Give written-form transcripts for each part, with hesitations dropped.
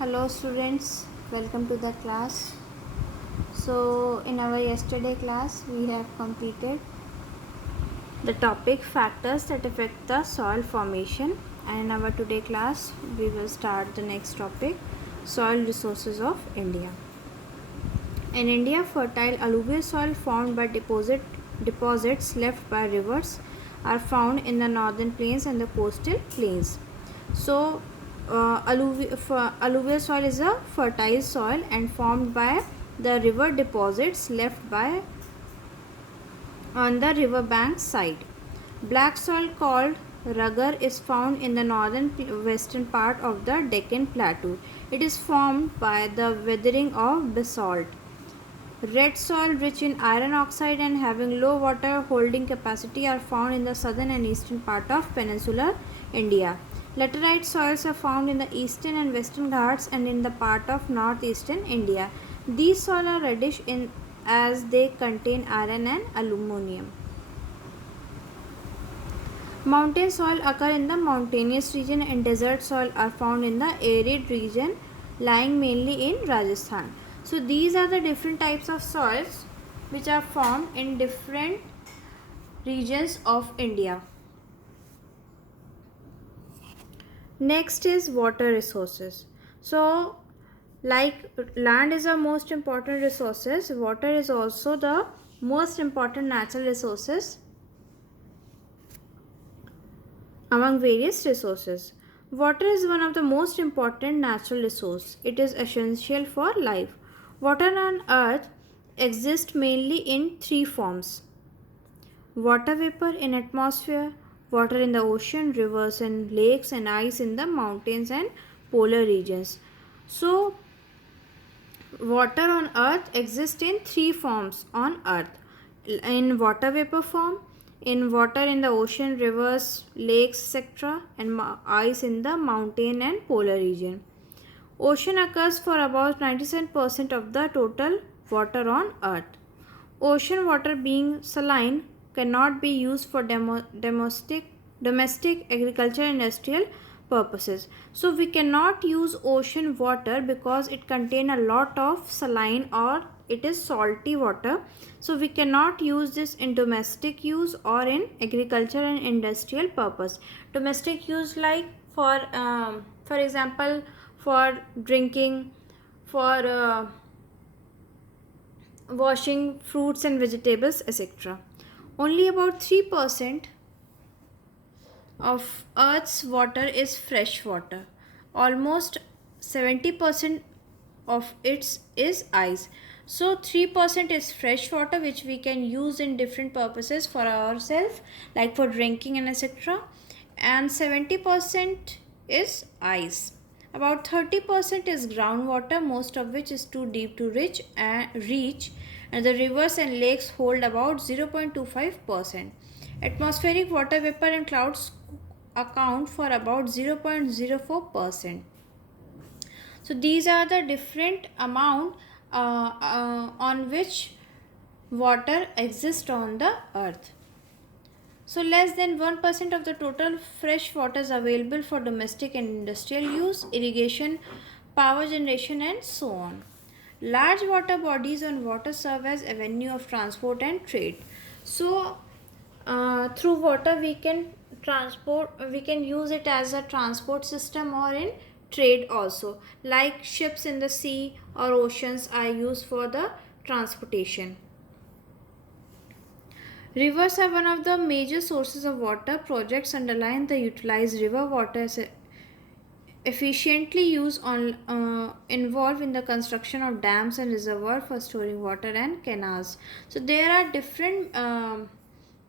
Hello students, welcome to the class. So in our yesterday class we have completed the topic factors that affect the soil formation, and in our today class we will start the next topic, soil resources of India. In India, fertile alluvial soil formed by deposits left by rivers are found in the northern plains and the coastal plains. So, alluvial soil is a fertile soil and formed by the river deposits left by on the riverbank side. Black soil called Rugged is found in the northern western part of the Deccan Plateau. It is formed by the weathering of basalt. Red soil rich in iron oxide and having low water holding capacity are found in the southern and eastern part of peninsular India. Laterite soils are found in the eastern and western Ghats and in the part of northeastern India. These soils are reddish as they contain iron and aluminium. Mountain soil occur in the mountainous region and desert soil are found in the arid region lying mainly in Rajasthan. So these are the different types of soils which are formed in different regions of India. Next is water resources. So like land is the most important resources, water is also the most important natural resources among various resources. Water is one of the most important natural resources. It is essential for life. Water on earth exists mainly in three forms: water vapor in atmosphere, water in the ocean, rivers and lakes, and ice in the mountains and polar regions. So water on earth exists in three forms on earth: in water vapor form, in water in the ocean, rivers, lakes, etc., and ice in the mountain and polar region. Ocean occurs for about 97% of the total water on earth. Ocean water, being saline, cannot be used for domestic agriculture and industrial purposes. So we cannot use ocean water because it contains a lot of saline or it is salty water. So we cannot use this in domestic use or in agriculture and industrial purpose. Domestic use like for example for drinking, for washing fruits and vegetables, etc. Only about 3% of Earth's water is fresh water. Almost 70% of it is ice. So 3% is fresh water which we can use in different purposes for ourselves, like for drinking and etc. And 70% is ice. About 30% is groundwater, most of which is too deep to reach, and the rivers and lakes hold about 0.25%. Atmospheric water vapor and clouds account for about 0.04%. So these are the different amount on which water exists on the earth. So less than 1% of the total fresh water is available for domestic and industrial use, irrigation, power generation and so on. Large water bodies on water serve as avenue of transport and trade. So through water we can use it as a transport system or in trade also, like ships in the sea or oceans are used for the transportation. Rivers are one of the major sources of water. Projects underline the utilized river water as efficiently used on involved in the construction of dams and reservoirs for storing water and canals. So there are different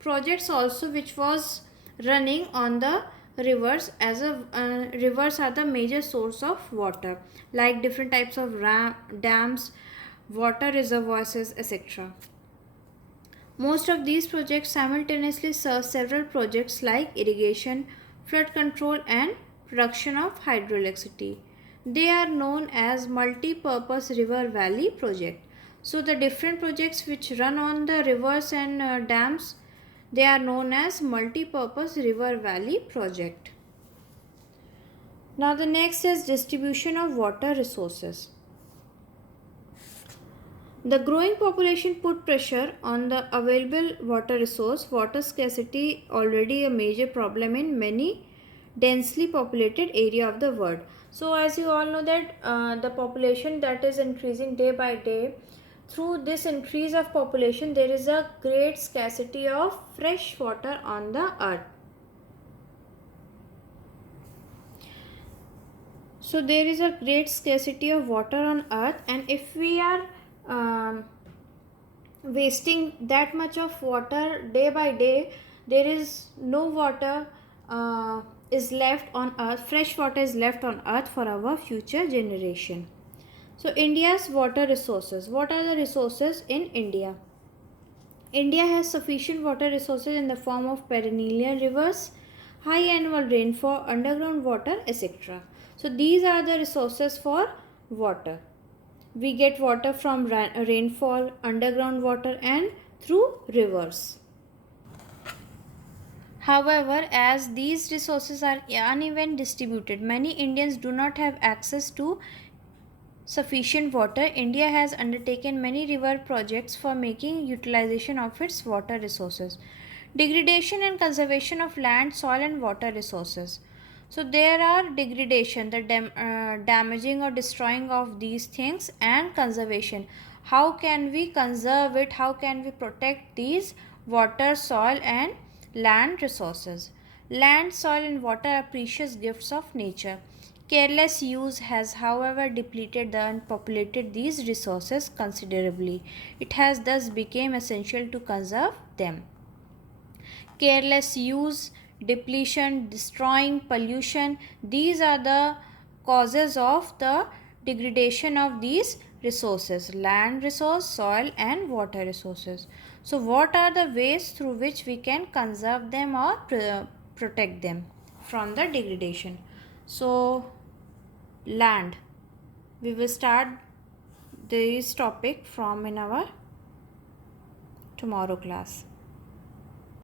projects also which was running on the rivers, as a rivers are the major source of water, like different types of dams, water reservoirs, etc. Most of these projects simultaneously serve several projects like irrigation, flood control, and production of hydroelectricity. They are known as multi-purpose river valley project. So the different projects which run on the rivers and dams, they are known as multi-purpose river valley project. Now the next is distribution of water resources. The growing population put pressure on the available water resource. Water scarcity already a major problem in many densely populated area of the world. So as you all know that the population that is increasing day by day, through this increase of population there is a great scarcity of fresh water on the earth. So there is a great scarcity of water on earth, and if we are um, wasting that much of water day by day, there is no water is left on earth, fresh water is left on earth for our future generation. So India's water resources, what are the resources in India? India has sufficient water resources in the form of perennial rivers, high annual rainfall, underground water, etc. So these are the resources for water. We get water from rainfall, underground water, and through rivers. However, as these resources are uneven distributed, many Indians do not have access to sufficient water. India has undertaken many river projects for making utilization of its water resources. Degradation and conservation of land, soil, and water resources. So there are degradation, the damaging or destroying of these things, and conservation. How can we conserve it? How can we protect these water, soil, and land resources? Land, soil, and water are precious gifts of nature. Careless use has, however, depleted and populated these resources considerably. It has thus become essential to conserve them. Careless use, depletion, destroying, pollution, these are the causes of the degradation of these resources: land resource, soil, and water resources. So what are the ways through which we can conserve them or protect them from the degradation? So land, we will start this topic from in our tomorrow class.